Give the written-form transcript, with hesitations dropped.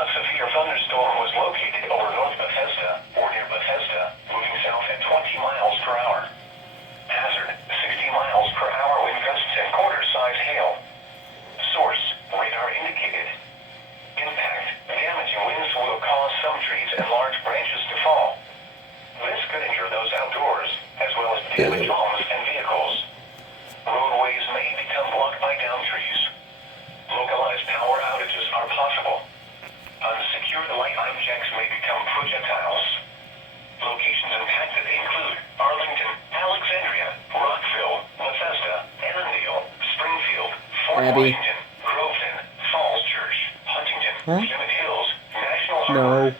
A severe thunderstorm was located over North Bethesda, or near Bethesda, moving south at 20 miles per hour. Hazard, 60 miles per hour wind gusts and quarter-size hail. Source, radar indicated. Impact, damaging winds will cause some trees and large branches to fall. This could injure those outdoors, as well as damage homes and vehicles. Roadways may become blocked by downed trees. Localized power outages are possible. Unsecured light objects may become projectiles. Locations impacted include Arlington, Alexandria, Rockville, Bethesda, Annandale, Springfield, Fort Abby. Washington, Groveton, Falls Church, Huntington, Huh? Emmett Hills, National No. Harbor,